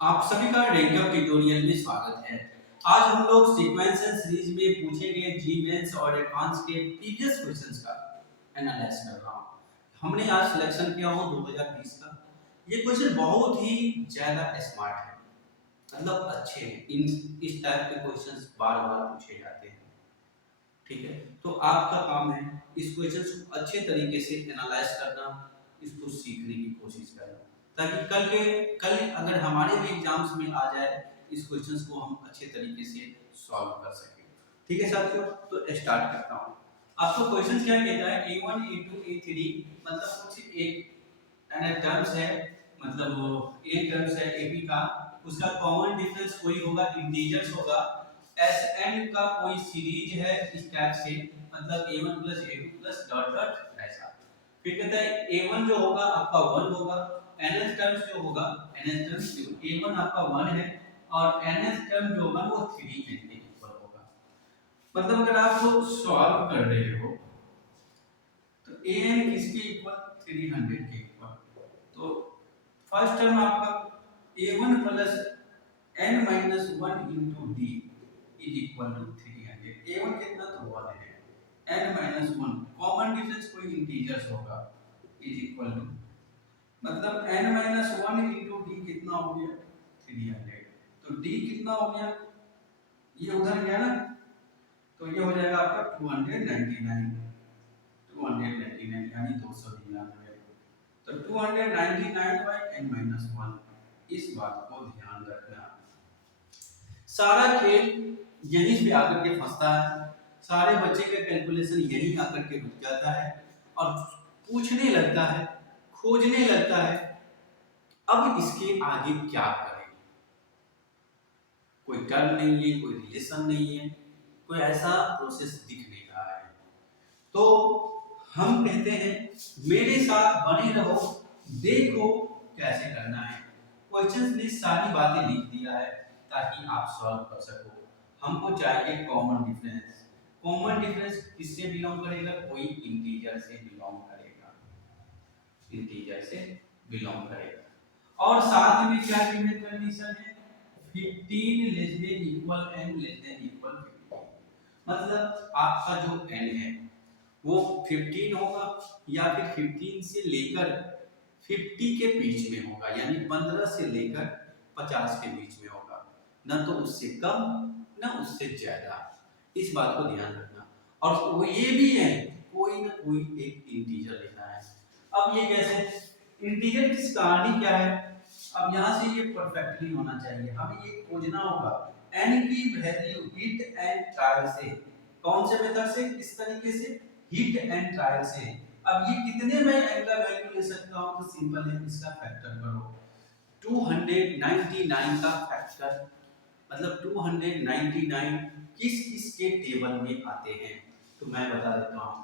आप सभी का रैंकअप ट्यूटोरियल में स्वागत है। आज हम लोग सीक्वेंस एंड सीरीज में पूछे गए जी मेंस और एडवांस के प्रीवियस क्वेश्चंस का एनालाइज कर रहा हूँ। हमने आज सिलेक्शन किया हो 2020 का। ये क्वेश्चन बहुत ही ज्यादा स्मार्ट है, मतलब अच्छे हैं। इस टाइप के क्वेश्चंस बार बार पूछे जाते हैं। ठीक है, तो आपका काम है इस क्वेश्चन को अच्छे तरीके से एनालाइज करना, इसको सीखने की कोशिश करना, ताकि कल अगर हमारे भी एग्जाम्स में आ जाए इस क्वेश्चंस को हम अच्छे तरीके से सॉल्व कर सकें। ठीक है साथियों, तो स्टार्ट करता हूँ। आपको क्वेश्चन क्या कहता है, a1 a2 a3, मतलब कुछ एक टर्म्स है, मतलब वो ए टर्म्स है ab का, उसका कॉमन डिफरेंस कोई होगा, इंटीजर्स होगा। Sn का कोई सीरीज है इस टाइप से, मतलब a1 plus a2 plus dot dot ऐसा। फिर कहता है a1 जो होगा आपका 1 होगा, nth टर्म जो होगा, nth टर्म जो a1 आपका 1 है और nth टर्म जो होगा वो 3n के इक्वल होगा। मतलब अगर आप वो सॉल्व कर रहे हो तो an किसके इक्वल, 300 के इक्वल। तो फर्स्ट टर्म आपका a1 plus n minus 1 into d is equal to 300। a1 कितना, तो 1 है, n माइनस 1 कॉमन डिफरेंस कोई इंटीजर्स होगा इज इक्वल टू, मतलब n माइनस 1 इंटू d कितना हो गया, 300। तो d कितना हो गया, ये उधर गया ना, तो ये हो जाएगा आपका 299, 299 यानी 299। तो 299 बाई n माइनस 1, इस बात को ध्यान रखना। सारा खेल यहीं पे आकर के फंसता है, सारे बच्चे का कैलकुलेशन यहीं आकर के रुक जाता है और पूछने लगता है, खोजने लगता है अब इसके आगे क्या करें। कोई टर्म नहीं है, कोई रिलेशन नहीं है, कोई ऐसा प्रोसेस दिख नहीं रहा है। तो हम कहते हैं मेरे साथ बने रहो, देखो कैसे करना है। क्वेश्चंस ने सारी बातें लिख दिया है ताकि आप सॉल्व कर सको। हमको चाहिए कॉमन डिफरेंस। कॉमन डिफरेंस किससे बिलोंग करेगा, कोई इंटीजर से बिलोंग करेगा, इंटीजर से बिलोंग करेगा। और साथ में क्या गिवन कंडीशन है, 15 less than equal n less than equal 15। मतलब आपका जो n है वो 15 होगा या फिर 15 से लेकर 50 के बीच में होगा, यानी 15 से लेकर 50 के बीच में होगा, ना तो उससे कम ना उससे ज्यादा। इस बात को ध्यान रखना। और वो ये भी है कोई ना कोई एक इंटीजर लेना है। अब ये कैसे, इंटीजर की कहानी क्या है, अब यहाँ से ये परफेक्टली होना चाहिए, हमें ये खोजना होगा n की वैल्यू हिट एंड ट्रायल से। कौन से मेथड से, किस तरीके से, हिट एंड ट्रायल से। अब ये कितने में n का वैल्यू ले सकता हूं, तो सिंपल है, इसका फैक्टर करो। 299 का फैक्टर, मतलब 299 किस किस के टेबल में आते हैं, तो मैं बता देता हूं।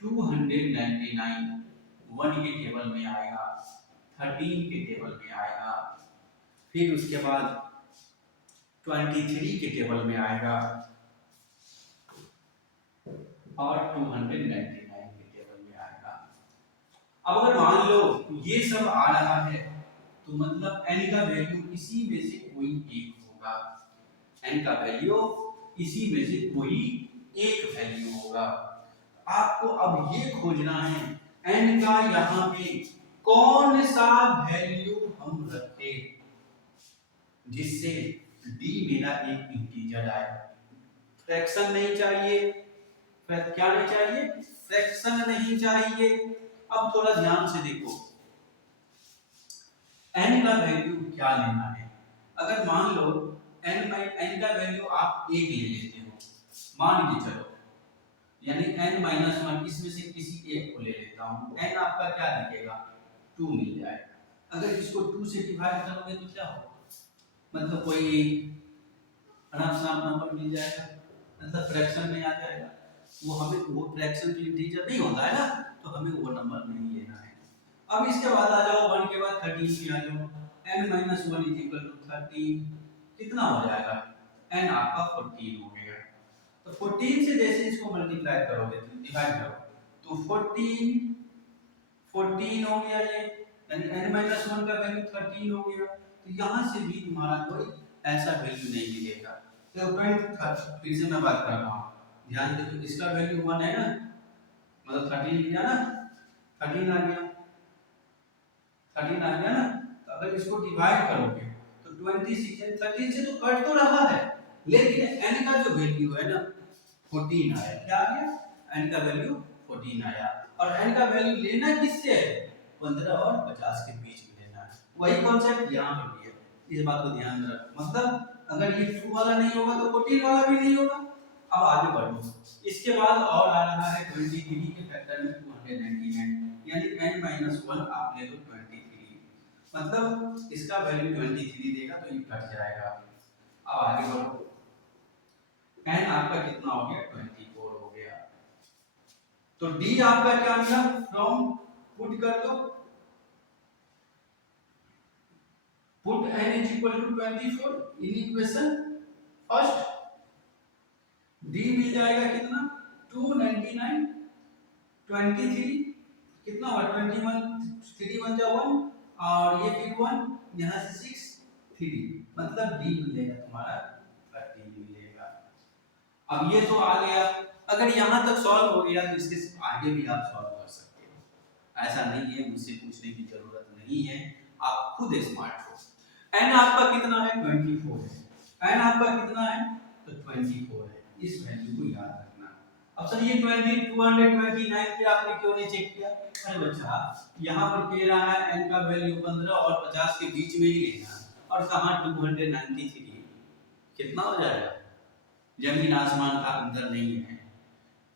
299 1 के टेबल में आएगा, 13 के टेबल में आएगा, फिर उसके बाद 23 के टेबल में आएगा और 299 के टेबल में आएगा। अब अगर मान लो ये सब आ रहा है तो मतलब n का वैल्यू इसी में से कोई एक होगा, n का वैल्यू इसी में से कोई एक वैल्यू होगा। आपको अब ये खोजना है n का यहाँ पे कौन सा वैल्यू हम रखे जिससे d मेरा एक इंटीजर आए। फ्रैक्शन नहीं चाहिए, क्या नहीं चाहिए, फ्रैक्शन नहीं चाहिए। अब थोड़ा ध्यान से देखो, n का वैल्यू क्या लेना है। अगर मान लो n का वैल्यू आप एक ले लेते हो, मान के चलो, यानी n माइनस 1 इसमें से किसी एक को ले लेता हूं, n आपका क्या दिखेगा, 2 मिल जाएगा। अगर इसको 2 से डिवाइड करोगे तो क्या होगा, मतलब कोई अनाप नंबर मिल जाएगा, मतलब फ्रैक्शन में आ जाएगा। वो हमें वो फ्रैक्शन तो इंटीजर नहीं होता है ना, तो हमें वो नंबर नहीं लेना है। अब इसके बाद आ जाओ 1 के बाद 13 पे आ जाओ, n 1 इज इक्वल टू 13, कितना हो जाएगा, n आपका 14 हो गया। तो 14 से जैसे इसको मल्टीप्लाई करोगे, डिवाइड करो, तो 14 हो गया ये, यानी n 1 का वैल्यू 13 हो गया। तो यहाँ से भी तुम्हारा कोई ऐसा वैल्यू नहीं मिलेगा। तो पॉइंट फिर से मैं बात कर रहा हूँ, ध्यान दे, तो इसका वैल्यू 1 है ना, मतलब 13 लिया ना, 13 आ गया, 13 आ गया ना। तो अगर इसको डिवाइड करोगे तो 26 है, 13 से तो कट तो रहा है, लेकिन n का जो वैल्यू है ना 14 आया। क्या आ गया? n का वैल्यू 14 आया। और n का वैल्यू लेना किससे है? 15 और 50 के बीच में लेना है। वही कॉन्सेप्ट यहाँ पर भी है, इस बात को ध्यान में रखो। मतलब अगर ये 2 वाला नहीं होगा तो 14 वाला भी नहीं होगा। अब आगे बढ़ो, इसके बाद और आ रहा है 23 के फैक्टर में 299, यानी n-1 आप ले लो 23, मतलब इसका वैल्यू 23 देगा तो ये कट जाएगा। अब आगे बढ़ो, n आपका कितना हो गया? 24 हो गया। तो d आपका क्या मिला? फ्रॉम पुट कर दो, put n is equal to 24 in equation first, d मिल जाएगा कितना? 299, 23 कितना हुआ? 21, 3 1 जा 1 और ये फिर 1, यहाँ से 6 3, मतलब d मिलेगा तुम्हारा 13 मिलेगा। अब ये तो आ गया, अगर यहाँ तक सॉल्व हो गया तो इसके आगे भी आप सॉल्व कर सकते हो, ऐसा नहीं है, मुझसे पूछने की जरूरत नहीं है, आप खुद स्मार्ट हो। n आपका कितना है? 24 है। n आपका कितना है? तो 24 है, इस वैल्यू को याद रखना। अब सर ये 229 पे आपने क्यों नहीं चेक किया? अरे बच्चा, यहाँ पर कह रहा है n का वैल्यू 15 और 50 के बीच में ही लेना, और कहाँ 293, कितना हो जाएगा? जमीन आसमान का अंतर नहीं है,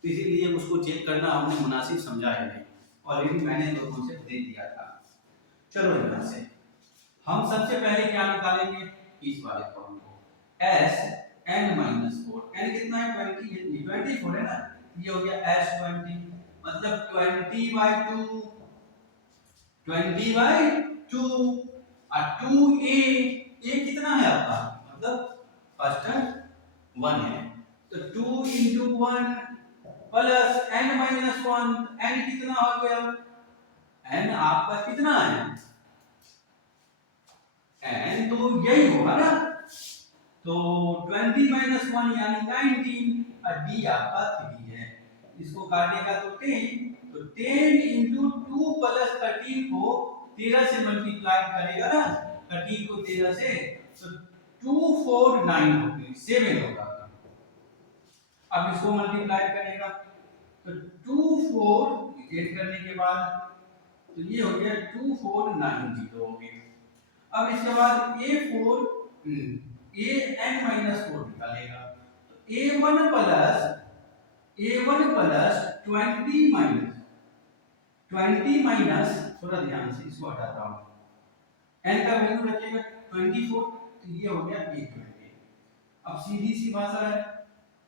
इसीलिए उसको चेक करना हमने मुनासिब समझा है नहीं, ऑलरेडी मैंने दो कॉन्सेप्ट दे दिया था। चलो यहाँ से हम सबसे पहले क्या निकालेंगे? इस वाले फॉर्म को, s n-4, n कितना है? 24 है ना, ये हो गया s20, मतलब 20/2, 20/2 और 2a, a कितना है आपका? मतलब फर्स्ट 1 है, तो 2 into 1 प्लस n-1, n कितना हो गया? n आपका कितना है? n तो यही होगा ना, तो 20 - 1 यानी 19, और d आपका 3 है, इसको काटेगा तो 10, तो 10 into 2 प्लस 13 को 13 से मल्टीप्लाई करेगा ना, 13 को 13 से, तो 249 होगी, 7 होगा। अब इसको मल्टीप्लाई करेगा तो 24 ऐड करने के बाद तो ये हो गया 2490 हो गया। अब इसके बाद a4 an-4 निकालेगा, तो a1 प्लस 20 माइनस, थोड़ा ध्यान से इसको हटाता हूँ, n का वैल्यू रखेगा 24, तो ये हो गया a20। अब सीधी सी भाषा है,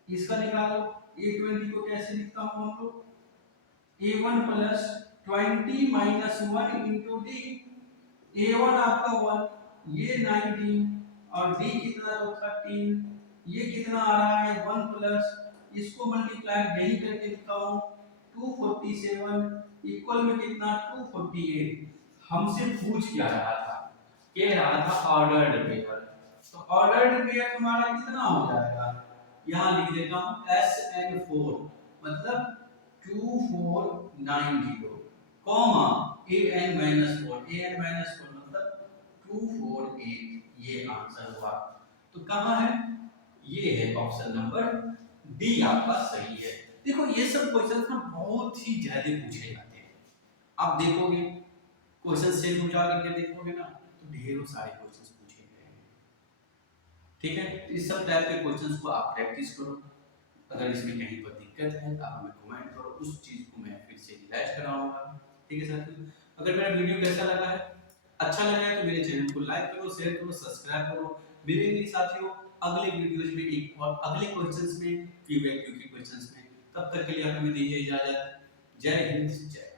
इसका निकालो, a20 को कैसे लिखता हूँ हम लोग? a1 plus 20 minus 1 into d, a1 आपका 1, ये 19 और d कितना? तो 13, ये कितना आ रहा है? 1 प्लस, इसको मल्टीप्लाई यही करके लिखता हूँ 247 इक्वल में कितना? 248। हमसे पूछ क्या रहा था? कह रहा था ऑर्डर्ड पेयर, तो ऑर्डर्ड पेयर तुम्हारा कितना हो जाएगा? यहाँ लिख देता हूँ SN4, मतलब 2490 कॉमा an-4 मतलब 248, ये आंसर हुआ। तो कहाँ है? ये है ऑप्शन नंबर डी आपका सही है। देखो ये सब क्वेश्चन ना बहुत ही ज्यादा पूछे जाते हैं, आप देखोगे क्वेश्चन सेट उठा करके देखोगे ना तो ढेरों सारे क्वेश्चन पूछे गए हैं, ठीक है? तो इस सब टाइप के क्वेश्चंस को आप प्रैक्टिस करो, अगर इसमें कहीं पर दिक्कत है तो आप हमें कमेंट करो, उस चीज को मैं फिर से रिवाइज कराऊंगा, ठीक है साथियों? अगर मेरा वीडियो कैसा लगा है, अच्छा लगा है तो मेरे चैनल को लाइक करो, शेयर करो, सब्सक्राइब करो। मिलेंगे साथियों अगले वीडियोज में एक और अगले क्वेश्चंस में, क्यूबैक क्यू के क्वेश्चंस में। तब तक के लिए हमें दीजिए इजाजत। जय हिंद, जय